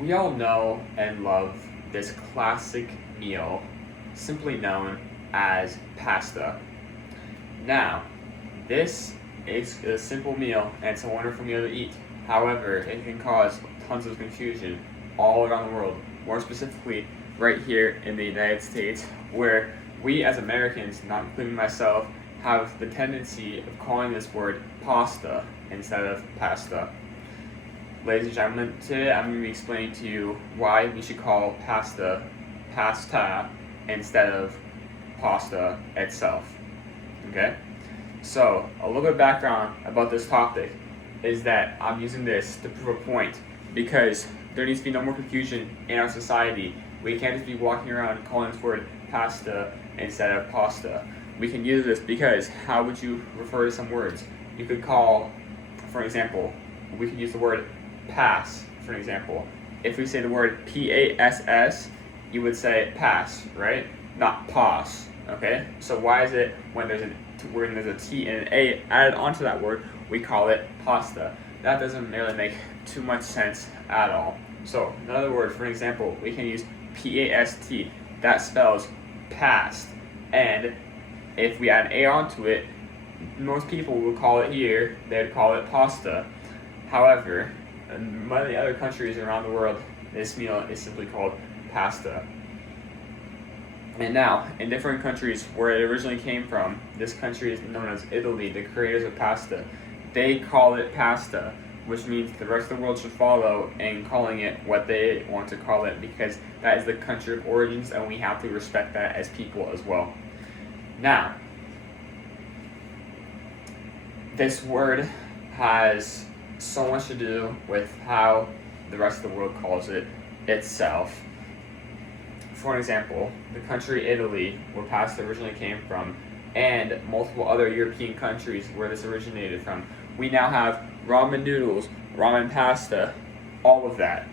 We all know and love this classic meal, simply known as pasta. Now, this is a simple meal and it's a wonderful meal to eat. However, it can cause tons of confusion all around the world, more specifically right here in the United States, where we as Americans, not including myself, have the tendency of calling this word pasta instead of pasta. Ladies and gentlemen, today I'm going to be explaining to you why we should call pasta pasta instead of pasta itself. Okay? So, a little bit of background about this topic is that I'm using this to prove a point because there needs to be no more confusion in our society. We can't just be walking around calling this word pasta instead of pasta. We can use this because how would you refer to some words? You could call, for example, we could use the word pass, for an example. If we say the word P-A-S-S, you would say pass, right? Not pause, okay? So why is it when there's a T and an A added onto that word, we call it pasta? That doesn't really make too much sense at all. So, another word, for an example, we can use P-A-S-T. That spells past. And if we add an A onto it, most people would call it here, they'd call it pasta. However, in many other countries around the world, this meal is simply called pasta. And now, in different countries where it originally came from, this country is known as Italy, the creators of pasta. They call it pasta, which means the rest of the world should follow in calling it what they want to call it because that is the country of origins and we have to respect that as people as well. Now, this word has so much to do with how the rest of the world calls it itself. For an example, the country Italy, where pasta originally came from, and multiple other European countries where this originated from, we now have ramen noodles, ramen pasta, all of that.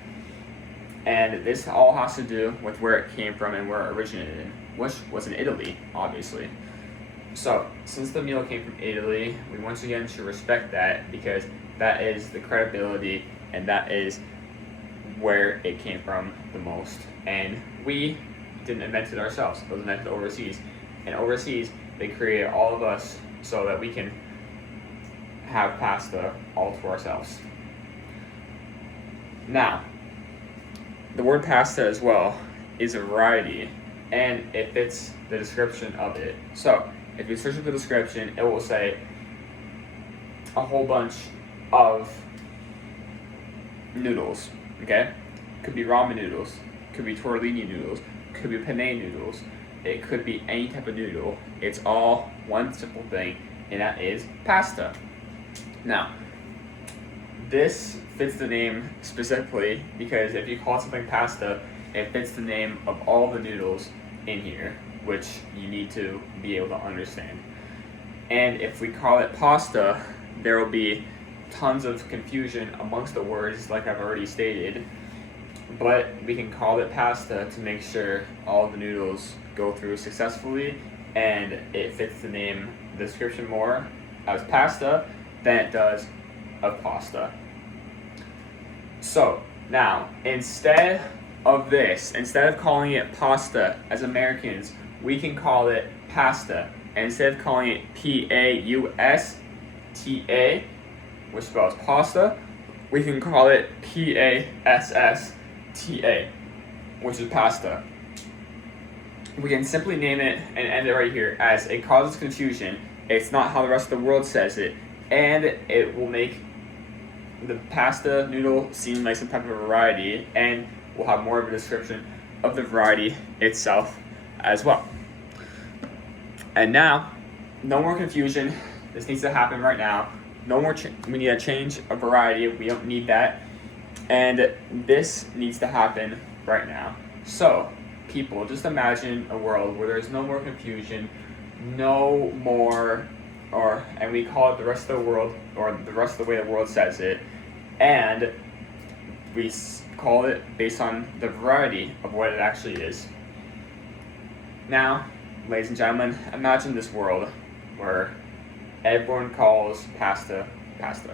And this all has to do with where it came from and where it originated, which was in Italy, obviously. So, since the meal came from Italy, we once again should respect that because that is the credibility and that is where it came from the most. And we didn't invent it ourselves. It was invented overseas. And overseas, they created all of us so that we can have pasta all to ourselves. Now, the word pasta as well is a variety, and it fits the description of it. So, if you search up the description, it will say a whole bunch of noodles, okay? Could be ramen noodles, could be tortellini noodles, could be penne noodles, it could be any type of noodle. It's all one simple thing, and that is pasta. Now, this fits the name specifically because if you call something pasta, it fits the name of all the noodles in here, which you need to be able to understand. And if we call it pasta, there will be tons of confusion amongst the words, like I've already stated, but we can call it pasta to make sure all the noodles go through successfully and it fits the name, the description more as pasta than it does of pasta. So, now, instead of calling it pasta as Americans, we can call it pasta. And instead of calling it P-A-U-S-T-A, which spells pasta, we can call it P-A-S-S-T-A, which is pasta. We can simply name it and end it right here as it causes confusion. It's not how the rest of the world says it, and it will make the pasta noodle seem like some type of variety, and we'll have more of a description of the variety itself as well. And now, no more confusion. This needs to happen right now. No more. We need a change of variety. We don't need that. And this needs to happen right now. So, people, just imagine a world where there's no more confusion, no more, and we call it the rest of the world, or the rest of the way the world says it, and we call it based on the variety of what it actually is. Now, ladies and gentlemen, imagine this world where everyone calls pasta pasta.